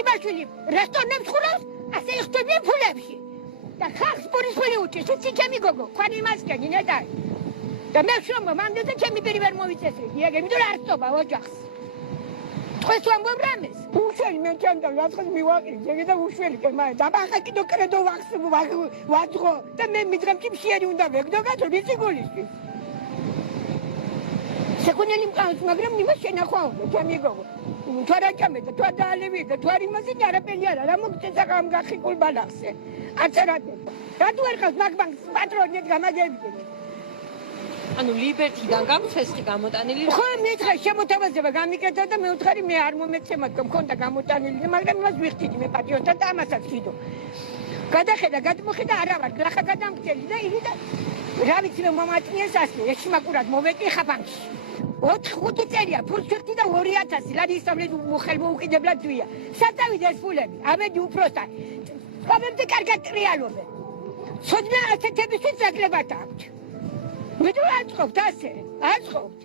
ყარიბაშვილი რესტორნებს ხურავს, ასე იხდებიან ფულებში. და ხალხს პურის ფული უჭირს, უცი ჩემი გოგო, ხან იმასკენი ნეტარი. და მე შრომობ, ამდენზე ჩემი პირი ვერ მოვიწესრიგ, იმიტომ რომ არ სწობა ოჯახს. თქვენს ვამბობ რამეს? უშველი მე ჩემთან რაცხოს მივაყიდე, ეგ და უშველი კემაა. და ახლა კიდო კრედო ვაძღო და მე მიდღებ ჭიფშიერი უნდა ვეგდო გათო ვიცი გულისთვის. საკუნელი მყავს, მაგრამ იმას შენახვაობ, ჩემი გოგო. თუ არ აჭამე და თუ არ დაალევი და თუ არ იმაზე არაფერი არა, რა მოგწესა ამ გახიკულ ბალახზე. არც არაფერი. რატო არ ყავს მაგბანკს პატრონით გამაგებინე? ანუ ლიბერტიდან გაქვს ფესტი გამოტანილი? ხო, მითხარ შემოთავაზება გამიკეთა და მე ვთხარი მე არ მომეცემა თქო მქონდა გამოტანილი, მაგრამ იმას ვიხდიდი მე პატრიოტად და ამასაც ვიდო. გადახედა, გადმოხედა არა ვარ, გახა გადამგწელი და იგი და რა ვიცი მე მომაწნიეს ასე, ეშმაკურად მოვეკი ხაბანკში. 4-5 წერია, ფულს ვიხდი და 2000 ლარი ისწავლეთ ხელმოუყიდებლად ვია. საწავიდა ეს ფულები, ამედი უფროსთან. სხვაბებზე კარგად ტრიალობენ. ცოდნა ასეთებისთვის ზაგლებად აქვთ. მე თუ აწყობთ ასე, აწყობთ.